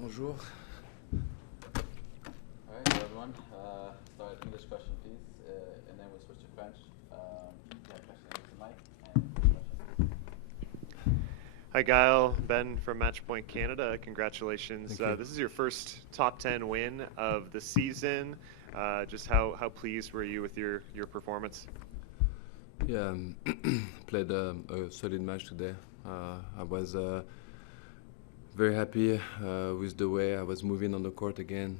Bonjour. All right, hello everyone. Start English question, please, and then we'll switch to French. Yeah, question to Mike and question. Hi, Gael. Ben from Matchpoint Canada. Congratulations. Thank you. This is your first top 10 win of the season. Just how pleased were you with your performance? Yeah, played a solid match today. I was very happy with the way I was moving on the court again.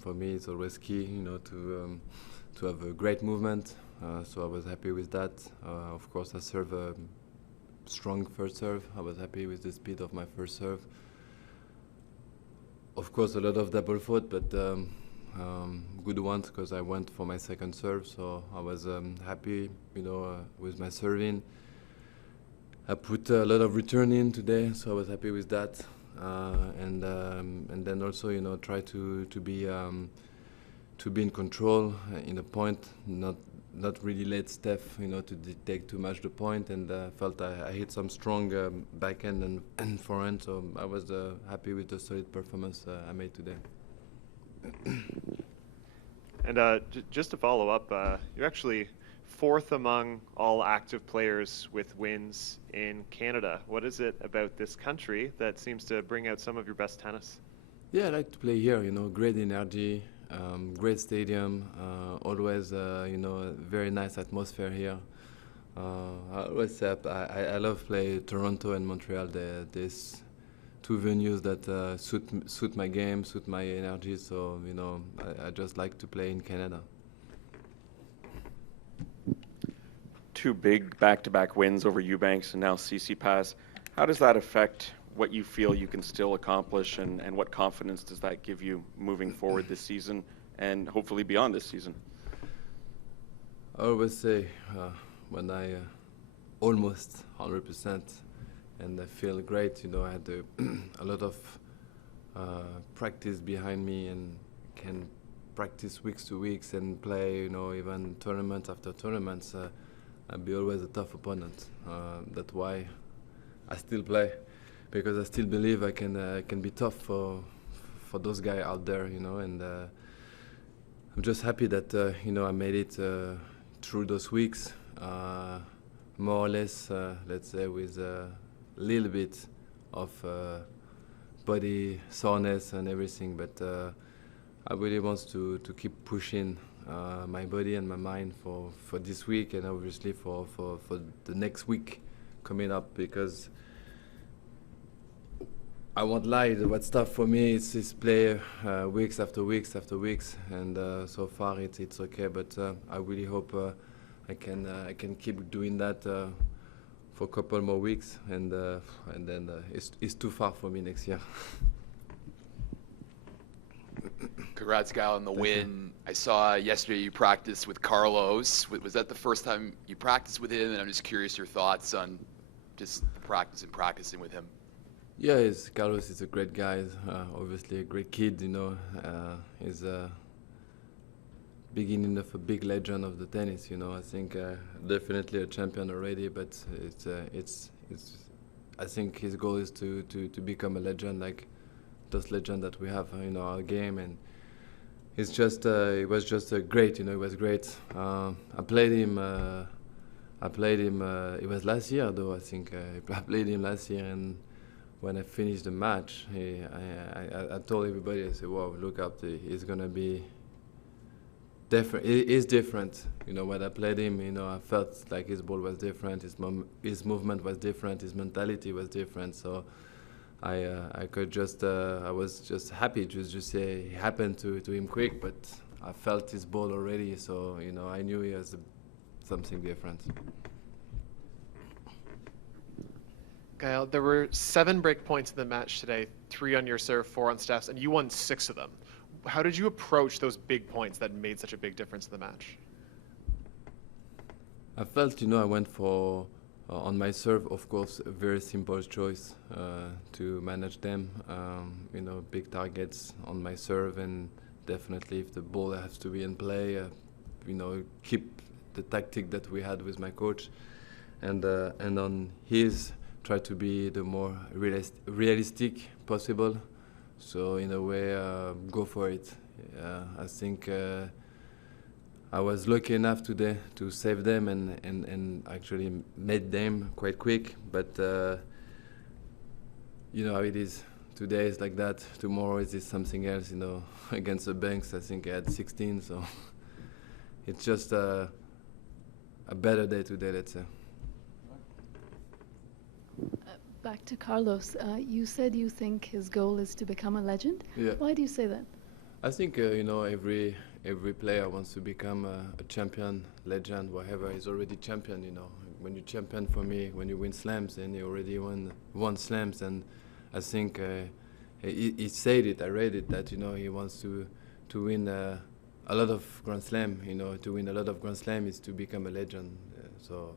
For me, it's always key, to have a great movement. So I was happy with that. Of course, I serve a strong first serve. I was happy with the speed of my first serve. Of course, a lot of double fault, but good ones because I went for my second serve. So I was happy, with my serving. I put a lot of return in today, so I was happy with that. And then also, try to be in control in the point, not really let Steph, to take too much the point, and felt I hit some strong backhand and forehand. So I was happy with the solid performance I made today. And just to follow up, you're actually fourth among all active players with wins in Canada. What is it about this country that seems to bring out some of your best tennis? Yeah, I like to play here. Great energy, great stadium. Always, very nice atmosphere here. I always say I love play Toronto and Montreal. There's two venues that suit my game, suit my energy. So I just like to play in Canada. Two big back-to-back wins over Eubanks and now CC Pass. How does that affect what you feel you can still accomplish, and what confidence does that give you moving forward this season and hopefully beyond this season? I always say when I almost 100% and I feel great, I had a lot of practice behind me and can practice weeks to weeks and play, even tournament after tournaments. I'll be always a tough opponent. That's why I still play, because I still believe I can be tough for those guys out there, and I'm just happy that I made it through those weeks, more or less, let's say, with a little bit of body soreness and everything, but I really want to keep pushing my body and my mind for this week, and obviously for the next week coming up, because I won't lie, what's tough for me is play weeks after weeks after weeks, and so far it's okay, but I really hope I can keep doing that for a couple more weeks, and then it's too far for me next year. Congrats, Gael, on the Thank win. I saw yesterday you practiced with Carlos. Was that the first time you practiced with him? And I'm just curious your thoughts on just practicing with him. Yeah, Carlos is a great guy. Obviously, a great kid. He's a beginning of a big legend of the tennis. I think definitely a champion already. But it's. I think his goal is to become a legend, like those legends that we have in our game, and it's just it was just great. It was great. I played him. It was last year, though. I think I played him last year, and when I finished the match, I told everybody, I said, "Wow, look up! He's gonna be different. He is different." When I played him, I felt like his ball was different. His movement was different. His mentality was different. So I could just I was just happy to just say it happened to him quick, but I felt his ball already. So I knew he has something different. Gael, there were 7 break points in the match today, 3 on your serve, 4 on Steph's, and you won 6 of them. How did you approach those big points that made such a big difference in the match? I felt, I went for, on my serve, of course, a very simple choice to manage them. Big targets on my serve, and definitely if the ball has to be in play, keep the tactic that we had with my coach. And on his, try to be the more realistic possible. So in a way, go for it. I think I was lucky enough today to save them and actually made them quite quick. But you know how it is. Today is like that. Tomorrow is something else. You know, against the Banks, I think I had 16. So it's just a better day today, let's say. Back to Carlos. You said you think his goal is to become a legend. Yeah. Why do you say that? I think you know every player wants to become a champion, legend, whatever. He's already champion. You know, when you champion, for me, when you win slams, and he already won slams, and I think he said it. I read it that you know he wants to win a lot of Grand Slam. You know, to win a lot of Grand Slam is to become a legend. So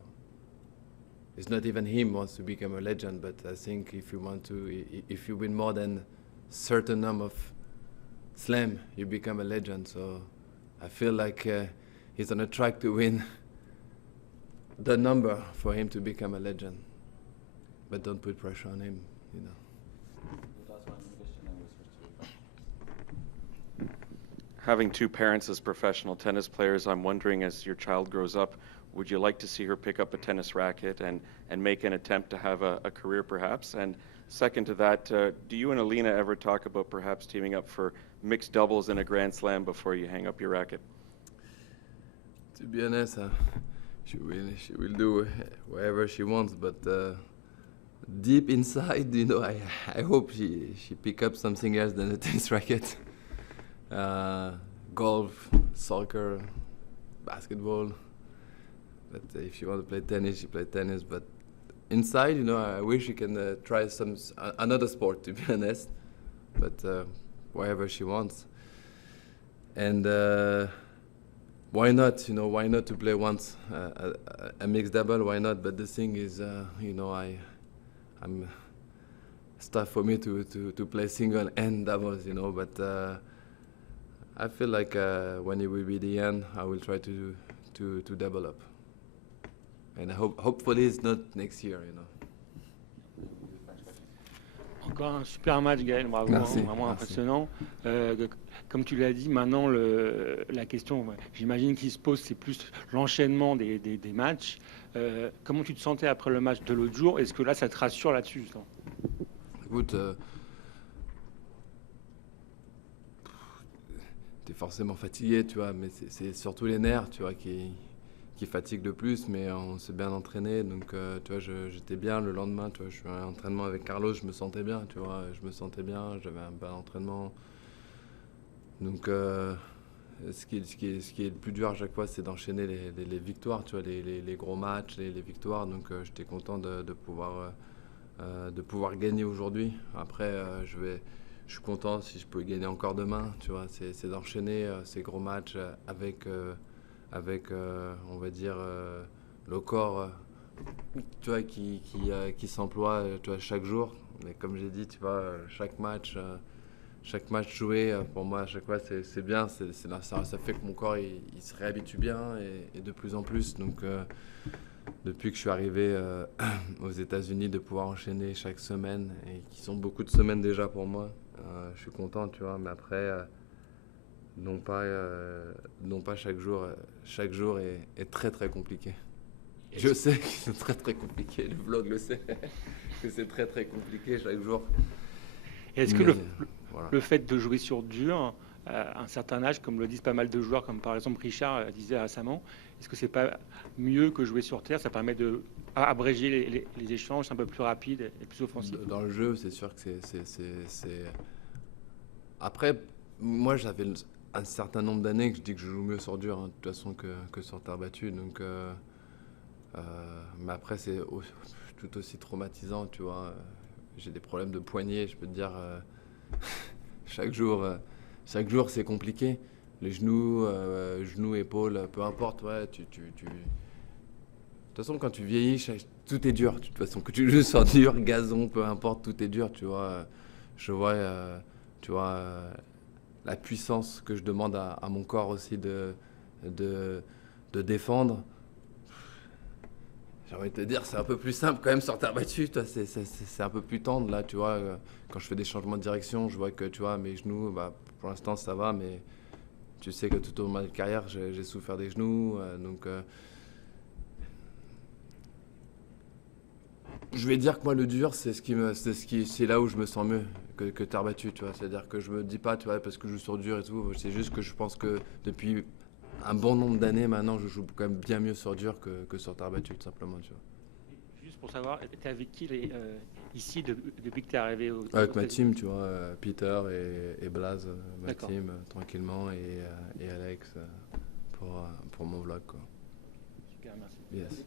it's not even him wants to become a legend, but I think if you want to, if you win more than certain number of slam, you become a legend. So I feel like he's on a track to win the number for him to become a legend. But don't put pressure on him, you know. Last one in English, and then we'll switch to French. Having two parents as professional tennis players, I'm wondering, as your child grows up, would you like to see her pick up a tennis racket and make an attempt to have a career perhaps? And second to that, do you and Alina ever talk about perhaps teaming up for mixed doubles in a Grand Slam before you hang up your racket? To be honest, she will do whatever she wants, but deep inside, you know, I hope she pick up something else than a tennis racket. Golf, soccer, basketball. But if she want to play tennis, she play tennis. But inside, you know, I wish she can try another sport, to be honest. But whatever she wants. And why not? You know, why not to play once a mixed double? Why not? But the thing is, you know, I'm it's tough for me to play single and doubles. You know, but I feel like when it will be the end, I will try to double up. And hopefully it's not next year, you know. Encore un super match, Gaël, bravo, Merci, vraiment merci. impressionnant. Comme tu l'as dit, maintenant, la question, j'imagine, qui se pose, c'est plus l'enchaînement des matchs. Comment tu te sentais après le match de l'autre jour? Est-ce que là, ça te rassure là-dessus, justement? Écoute, t'es forcément fatigué, tu vois, mais c'est surtout les nerfs, tu vois, qui fatiguent le plus, mais on s'est bien entraîné, donc tu vois, j'étais bien le lendemain, tu vois, je suis à l'entraînement avec Carlos, je me sentais bien, tu vois, j'avais un bon entraînement, donc ce qui est le plus dur à chaque fois, c'est d'enchaîner les victoires, tu vois, les gros matchs, les victoires, donc j'étais content de pouvoir gagner aujourd'hui. Après, je suis content si je peux gagner encore demain, tu vois, c'est d'enchaîner ces gros matchs avec on va dire, le corps tu vois, qui s'emploie tu vois, chaque jour. Mais comme j'ai dit, tu vois, chaque match joué, pour moi, à chaque fois, c'est bien. Ça fait que mon corps il se réhabitue bien et de plus en plus. Donc, depuis que je suis arrivé aux États-Unis, de pouvoir enchaîner chaque semaine, et qui sont beaucoup de semaines déjà pour moi, je suis content, tu vois. Mais après, non pas chaque jour. Chaque jour est très très compliqué. Je sais que c'est très très compliqué. Le vlog le sait que c'est très très compliqué chaque jour. Est-ce que voilà. le fait de jouer sur dur, à un certain âge, comme le disent pas mal de joueurs, comme par exemple Richard disait récemment, est-ce que c'est pas mieux que jouer sur terre? Ça permet de abréger les échanges, c'est un peu plus rapide et plus offensif. Dans le jeu, c'est sûr que c'est... Après, moi j'avais un certain nombre d'années que je dis que je joue mieux sur dur, hein, de toute façon, que sur terre battue. Donc, mais après, c'est tout aussi traumatisant, tu vois. J'ai des problèmes de poignet, je peux te dire. Chaque jour, c'est compliqué. Les genoux, épaules, peu importe. Ouais, de toute façon, quand tu vieillis, tout est dur. De toute façon, que tu joues sur dur, gazon, peu importe, tout est dur, tu vois. Je vois, tu vois, la puissance que je demande à mon corps aussi de défendre. j'ai envie de te dire, c'est un peu plus simple quand même sur terre battue, toi, c'est un peu plus tendre là, tu vois. Quand je fais des changements de direction, je vois que, tu vois, mes genoux, bah, pour l'instant ça va, mais tu sais que tout au long de ma carrière, j'ai souffert des genoux, donc je vais dire que moi le dur, c'est là où je me sens mieux que terre battue, tu vois. C'est-à-dire que je me dis pas, tu vois, parce que je joue sur dur et tout, c'est juste que je pense que depuis un bon nombre d'années maintenant, je joue quand même bien mieux sur dur que sur terre battue, tout simplement, tu vois. Juste pour savoir, tu es avec qui ici depuis que tu es arrivé Avec ma team, tu vois, Peter et Blaze, ma D'accord. team, tranquillement, et Alex pour mon vlog, quoi. Super, merci. Yes.